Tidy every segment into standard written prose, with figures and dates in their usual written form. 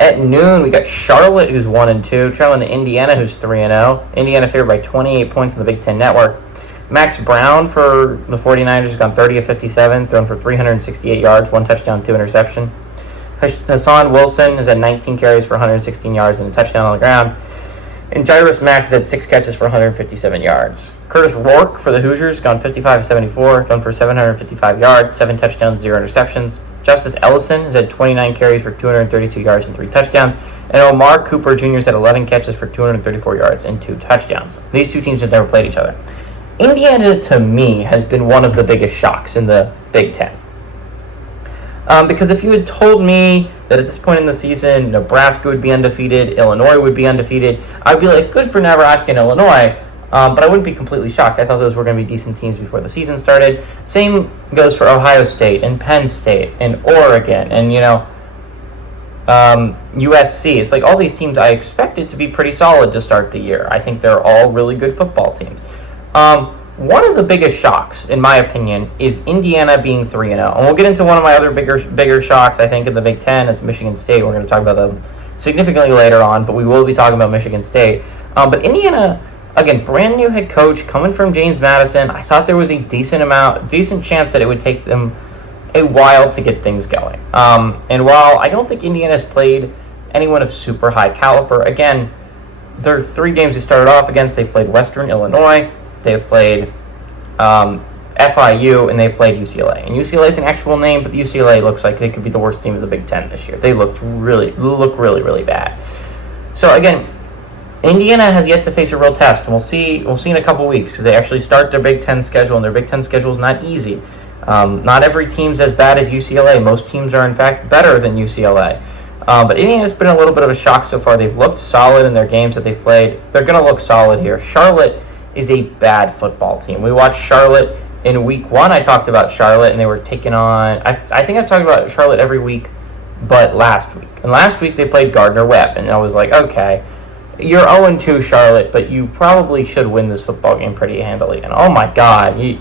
At noon, we got Charlotte, who's 1-2, traveling to Indiana, who's 3-0. Indiana favored by 28 points in the Big Ten Network. Max Brown for the 49ers has gone 30 of 57, thrown for 368 yards, 1 touchdown, 2 interception. Hassan Wilson has had 19 carries for 116 yards and a touchdown on the ground. And Jairus Max has had 6 catches for 157 yards. Curtis Rourke for the Hoosiers gone 55 of 74, thrown for 755 yards, 7 touchdowns, 0 interceptions. Justice Ellison has had 29 carries for 232 yards and 3 touchdowns. And Omar Cooper Jr. has had 11 catches for 234 yards and 2 touchdowns. These two teams have never played each other. Indiana, to me, has been one of the biggest shocks in the Big Ten. Because if you had told me that at this point in the season, Nebraska would be undefeated, Illinois would be undefeated, I'd be like, good for Nebraska and Illinois, but I wouldn't be completely shocked. I thought those were going to be decent teams before the season started. Same goes for Ohio State and Penn State and Oregon and, USC. It's like all these teams I expected to be pretty solid to start the year. I think they're all really good football teams. One of the biggest shocks, in my opinion, is Indiana being 3-0. And we'll get into one of my other bigger shocks, I think, in the Big Ten. It's Michigan State. We're going to talk about them significantly later on, but we will be talking about Michigan State. But Indiana, again, brand new head coach, coming from James Madison. I thought there was a decent chance that it would take them a while to get things going. And while I don't think Indiana's played anyone of super high caliber, again, there are 3 games they started off against. They've played Western Illinois, they've played FIU, and they've played UCLA. And UCLA is an actual name, but UCLA looks like they could be the worst team of the Big Ten this year. They look really bad. So again, Indiana has yet to face a real test, and we'll see in a couple weeks, because they actually start their Big Ten schedule, and their Big Ten schedule is not easy. Not every team's as bad as UCLA. Most teams are, in fact, better than UCLA. But Indiana's been a little bit of a shock so far. They've looked solid in their games that they've played. They're going to look solid here. Charlotte is a bad football team. We watched Charlotte in week 1. I talked about Charlotte, and they were taking on... I think I've talked about Charlotte every week but last week. And last week they played Gardner-Webb, and I was like, okay, you're 0-2, Charlotte, but you probably should win this football game pretty handily. And oh my God, you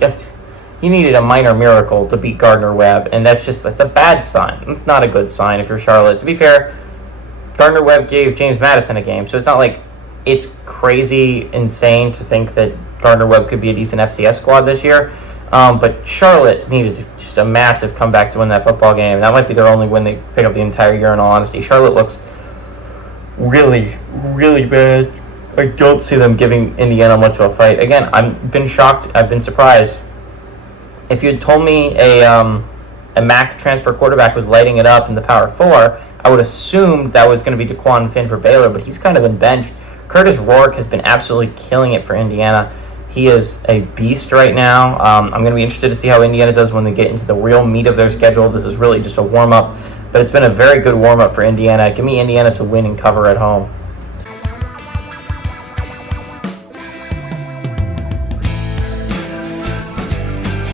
needed a minor miracle to beat Gardner-Webb, and that's a bad sign. It's not a good sign if you're Charlotte. To be fair, Gardner-Webb gave James Madison a game, so it's not like it's crazy insane to think that Gardner-Webb could be a decent FCS squad this year. But Charlotte needed just a massive comeback to win that football game. That might be their only win they pick up the entire year, in all honesty. Charlotte looks really bad. I don't see them giving Indiana much of a fight. Again, I've been shocked. I've been surprised. If you had told me a MAC transfer quarterback was lighting it up in the Power 4, I would assume that was going to be DeQuan Finn for Baylor, but he's kind of been benched. Curtis Rourke has been absolutely killing it for Indiana. He is a beast right now. I'm going to be interested to see how Indiana does when they get into the real meat of their schedule. This is really just a warm-up, but it's been a very good warm-up for Indiana. Give me Indiana to win and cover at home.